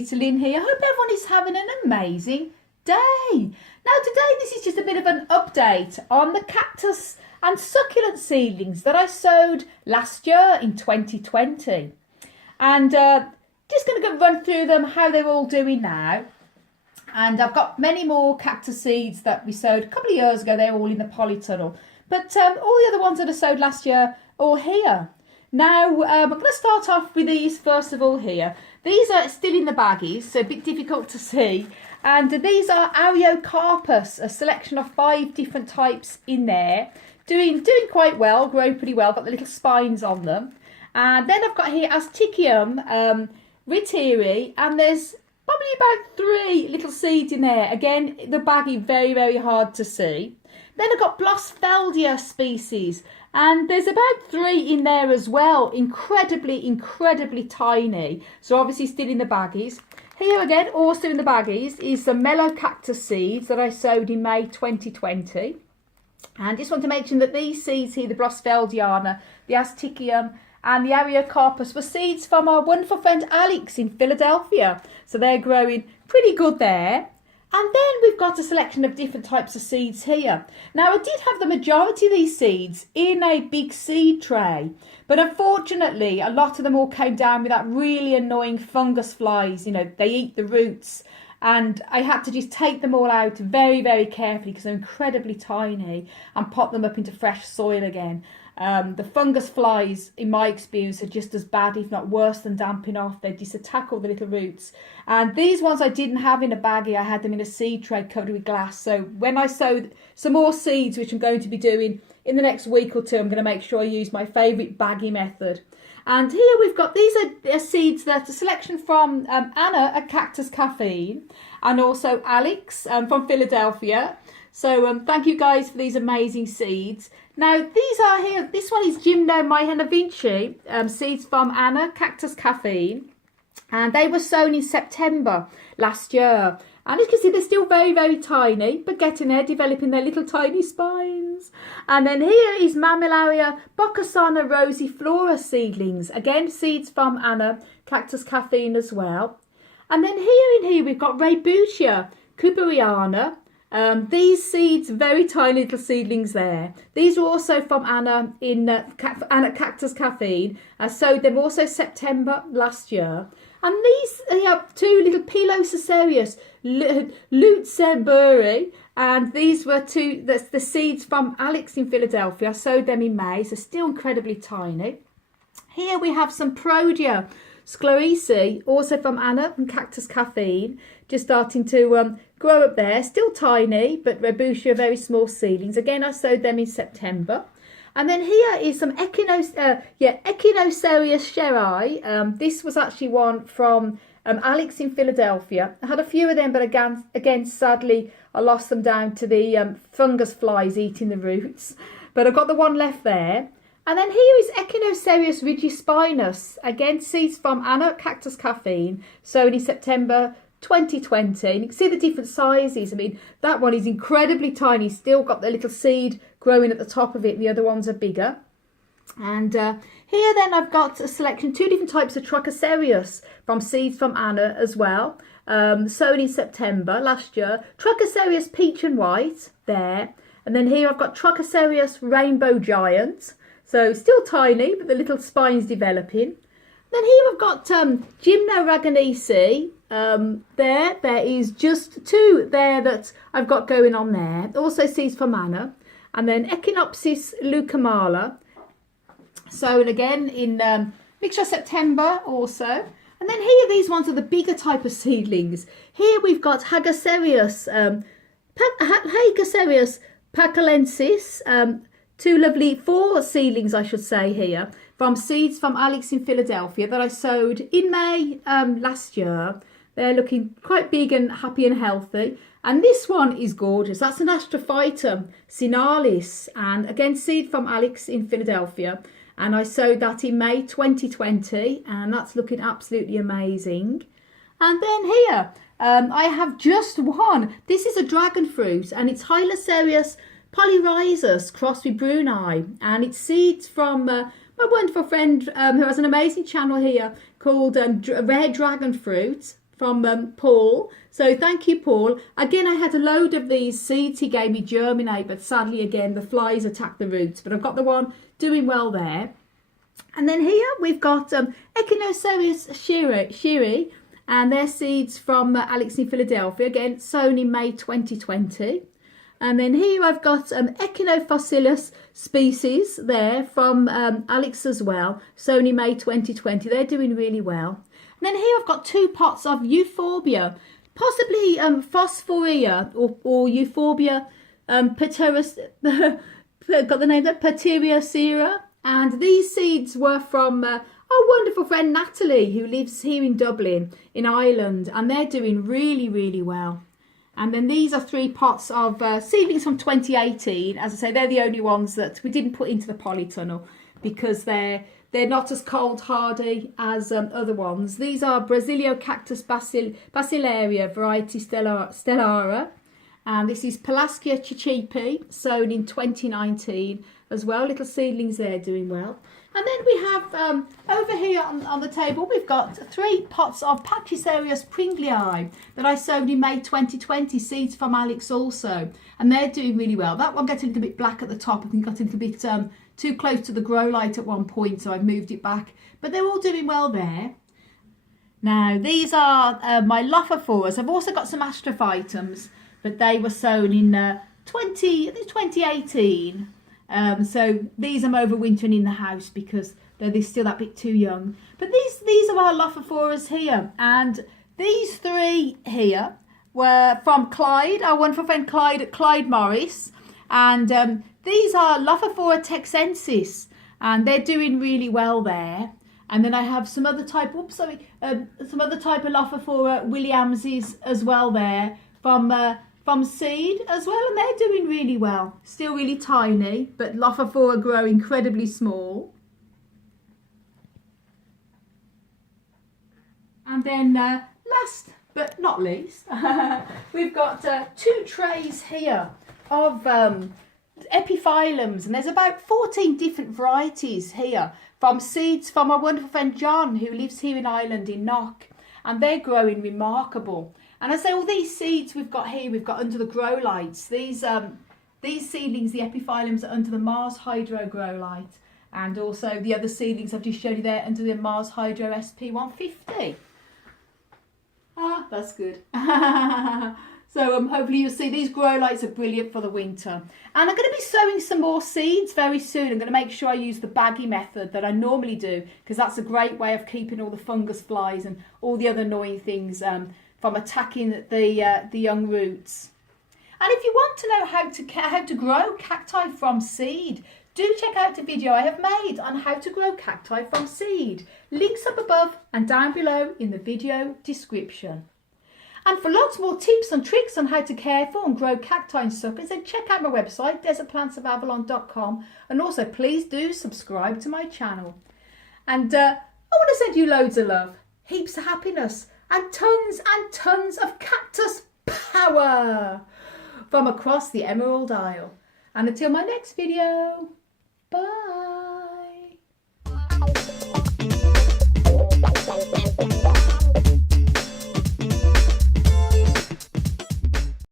little in here. I hope everyone is having an amazing day. Now today this is just a bit of an update on the cactus and succulent seedlings that I sowed last year in 2020. And just going to run through them, how they're all doing now. And I've got many more cactus seeds that we sowed a couple of years ago. They're all in the polytunnel. But all the other ones that I sowed last year are all here. Now, I'm going to start off with these first of all here. These are still in the baggies, so a bit difficult to see. And these are Ariocarpus, a selection of 5 different types in there. Doing quite well, growing pretty well, got the little spines on them. And then I've got here Astrophytum, scheerii, and there's probably about 3 little seeds in there. Again, the baggie, very, very hard to see. Then I've got Blossfeldia species, and there's about 3 in there as well. Incredibly tiny. So obviously still in the baggies. Here again, also in the baggies, is some mellow cactus seeds that I sowed in May 2020. And just want to mention that these seeds here, the Blossfeldia, the Astrophytum, and the Ariocarpus were seeds from our wonderful friend Alex in Philadelphia. So they're growing pretty good there. And then we've got a selection of different types of seeds here. Now I did have the majority of these seeds in a big seed tray. But unfortunately, a lot of them all came down with that really annoying fungus flies. You know, they eat the roots. And I had to just take them all out very, very carefully because they're incredibly tiny and pot them up into fresh soil again. The fungus flies, in my experience, are just as bad, if not worse, than damping off. They just attack all the little roots. And these ones I didn't have in a baggie. I had them in a seed tray covered with glass. So when I sowed some more seeds, which I'm going to be doing in the next week or two, I'm going to make sure I use my favourite baggie method. And here we've got, these are seeds that a selection from Anna at Cactus Caffeine, and also Alex from Philadelphia. So thank you guys for these amazing seeds. Now these are here, this one is Gymnomyhana seeds from Anna, Cactus Caffeine. And they were sown in September last year. And as you can see, they're still very, very tiny, but getting there, developing their little tiny spines. And then here is Mammillaria, bocasana, rosieflora seedlings. Again, seeds from Anna, Cactus Caffeine as well. And then here we've got Rebutia, Cooperiana. These seeds, very tiny little seedlings there. These are also from Anna in Anna Cactus Caffeine. I sowed them also September last year. And these have 2 little Echinopsis, Leucomalla, and these were the seeds from Alex in Philadelphia. I sowed them in May, so still incredibly tiny. Here we have some Prodia, scheerii, also from Anna and Cactus Caffeine, just starting to grow up there. Still tiny, but Rebutia, very small seedlings. Again, I sowed them in September. And then here is some Echinocereus scheerii. This was actually one from Alex in Philadelphia. I had a few of them, but again, sadly, I lost them down to the fungus flies eating the roots. But I've got the one left there. And then here is Echinocereus rigidisimmus. Again, seeds from Anna Cactus Caffeine, sown in September 2020. And you can see the different sizes. I mean, that one is incredibly tiny, still got the little seed growing at the top of it. The other ones are bigger. And here then I've got a selection, 2 different types of Trichocereus from seeds from Anna as well, sown in September last year. Trichocereus peach and white there. And then here I've got Trichocereus rainbow giant. So still tiny, but the little spine's developing. Then here I've got Gymnomyhana. There is just 2 there that I've got going on there. Also seeds from Anna. And then Echinopsis leucomalla. So, and again in mixture September also. And then here, these ones are the bigger type of seedlings. Here we've got Hagocereus pacalensis. 2 lovely 4 seedlings, I should say, here from seeds from Alex in Philadelphia that I sowed in May last year. They're looking quite big and happy and healthy. And this one is gorgeous. That's an Astrophytum senilis, and again seed from Alex in Philadelphia. And I sowed that in May 2020, and that's looking absolutely amazing. And then here I have just one. This is a dragon fruit, and it's Hylocereus polyrhizos crossed with Bruni, and it's seeds from my wonderful friend who has an amazing channel here called Rare Dragon Fruit from Paul. So thank you, Paul. Again, I had a load of these seeds he gave me germinate, but sadly, again, the flies attacked the roots. But I've got the one doing well there. And then here we've got Echinocereus scheerii, and their seeds from Alex in Philadelphia, again, sown in May 2020. And then here I've got Echinofossilius species there from Alex as well, sown in May 2020. They're doing really well. And then here I've got 2 pots of Euphorbia, possibly phosphorea or Euphorbia got the name there, Pteroneura. And these seeds were from our wonderful friend Natalie, who lives here in Dublin, in Ireland, and they're doing really, really well. And then these are 3 pots of seedlings from 2018. As I say, they're the only ones that we didn't put into the polytunnel because they're not as cold hardy as other ones. These are Cactus Basilaria variety stellara. And this is Pelasgia chichipi, sown in 2019 as well. Little seedlings there doing well. And then we have over here on the table, we've got 3 pots of Trichocereus pringlii that I sowed in May 2020, seeds from Alex also. And they're doing really well. That one got a little bit black at the top. I think got a little bit too close to the grow light at one point, so I've moved it back. But they're all doing well there. Now, these are my Lophophoras. I've also got some Astrophytums, but they were sown in 2018. So these I'm overwintering in the house because they're still that bit too young. But these are our Lophophoras here. And these 3 here were from Clyde, our wonderful friend Clyde Morris. And these are Lophophora texensis. And they're doing really well there. And then I have some other type, some other type of Lophophora Williamses as well there from seed as well, and they're doing really well. Still really tiny, but Lophophora grow incredibly small. And then last but not least, we've got 2 trays here of Epiphyllums, and there's about 14 different varieties here from seeds from our wonderful friend John, who lives here in Ireland in Knock, and they're growing remarkable. And I say all these seeds we've got here, we've got under the grow lights. These seedlings, the Epiphyllums, are under the Mars Hydro grow light, and also the other seedlings I've just shown you there under the Mars Hydro SP150. Ah, that's good. So hopefully you'll see these grow lights are brilliant for the winter. And I'm going to be sowing some more seeds very soon. I'm going to make sure I use the baggy method that I normally do, because that's a great way of keeping all the fungus flies and all the other annoying things from attacking the young roots. And if you want to know how to grow cacti from seed, do check out the video I have made on how to grow cacti from seed. Links up above and down below in the video description. And for lots more tips and tricks on how to care for and grow cacti and succulents, then check out my website, desertplantsofavalon.com, and also please do subscribe to my channel. And I want to send you loads of love, heaps of happiness, and tons of cactus power from across the Emerald Isle. And until my next video, bye.